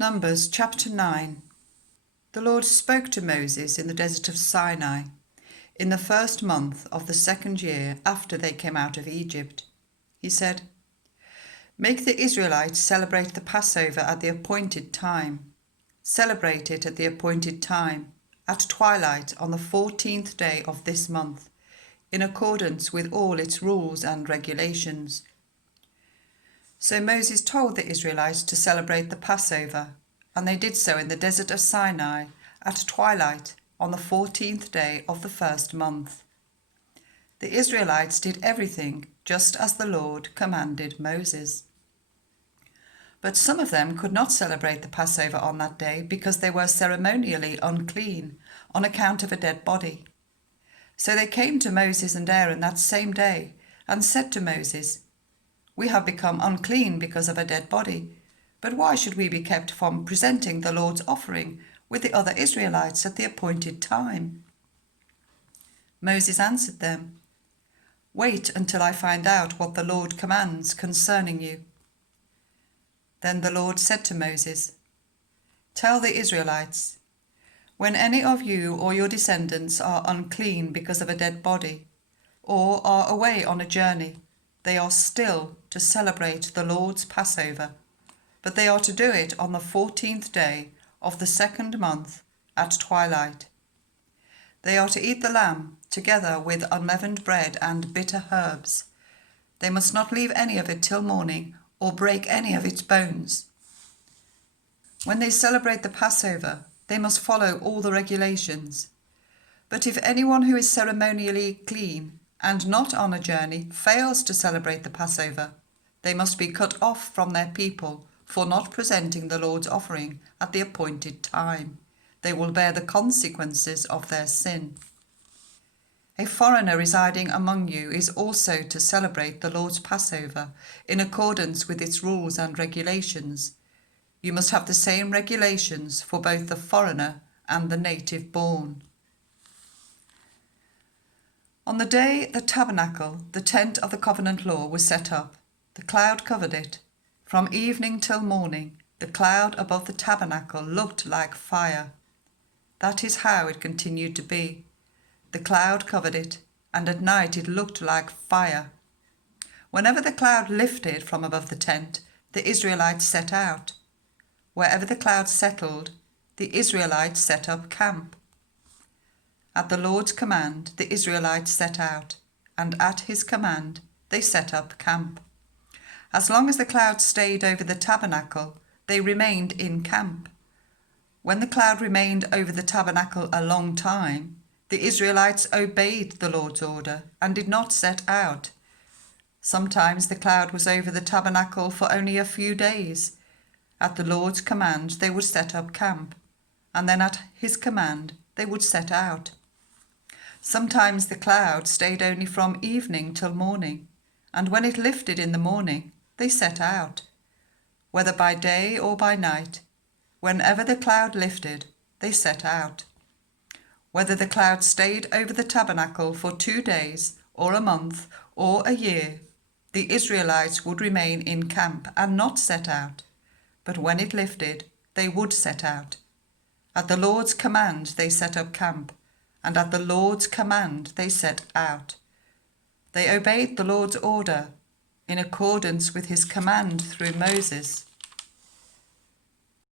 Numbers chapter 9. The Lord spoke to Moses in the desert of Sinai in the first month of the second year after they came out of Egypt. He said, "Make the Israelites celebrate the Passover at the appointed time. Celebrate it at the appointed time, at twilight on the 14th day of this month, in accordance with all its rules and regulations." So Moses told the Israelites to celebrate the Passover, and they did so in the desert of Sinai at twilight on the 14th day of the first month. The Israelites did everything just as the Lord commanded Moses. But some of them could not celebrate the Passover on that day because they were ceremonially unclean on account of a dead body. So they came to Moses and Aaron that same day and said to Moses, "We have become unclean because of a dead body, but why should we be kept from presenting the Lord's offering with the other Israelites at the appointed time?" Moses answered them, "Wait until I find out what the Lord commands concerning you." Then the Lord said to Moses, "Tell the Israelites, when any of you or your descendants are unclean because of a dead body, or are away on a journey, they are still to celebrate the Lord's Passover, but they are to do it on the 14th day of the second month at twilight. They are to eat the lamb together with unleavened bread and bitter herbs. They must not leave any of it till morning or break any of its bones. When they celebrate the Passover, they must follow all the regulations. But if anyone who is ceremonially clean and not on a journey fails to celebrate the Passover, they must be cut off from their people for not presenting the Lord's offering at the appointed time. They will bear the consequences of their sin. A foreigner residing among you is also to celebrate the Lord's Passover in accordance with its rules and regulations. You must have the same regulations for both the foreigner and the native born. On the day the tabernacle, the tent of the covenant law, was set up, the cloud covered it. From evening till morning, the cloud above the tabernacle looked like fire. That is how it continued to be. The cloud covered it, and at night it looked like fire. Whenever the cloud lifted from above the tent, the Israelites set out. Wherever the cloud settled, the Israelites set up camp. At the Lord's command, the Israelites set out, and at his command, they set up camp. As long as the cloud stayed over the tabernacle, they remained in camp. When the cloud remained over the tabernacle a long time, the Israelites obeyed the Lord's order and did not set out. Sometimes the cloud was over the tabernacle for only a few days. At the Lord's command, they would set up camp, and then at his command, they would set out. Sometimes the cloud stayed only from evening till morning, and when it lifted in the morning, they set out. Whether by day or by night, whenever the cloud lifted, they set out. Whether the cloud stayed over the tabernacle for 2 days, or a month, or a year, the Israelites would remain in camp and not set out. But when it lifted, they would set out. At the Lord's command, they set up camp, and at the Lord's command, they set out. They obeyed the Lord's order in accordance with his command through Moses.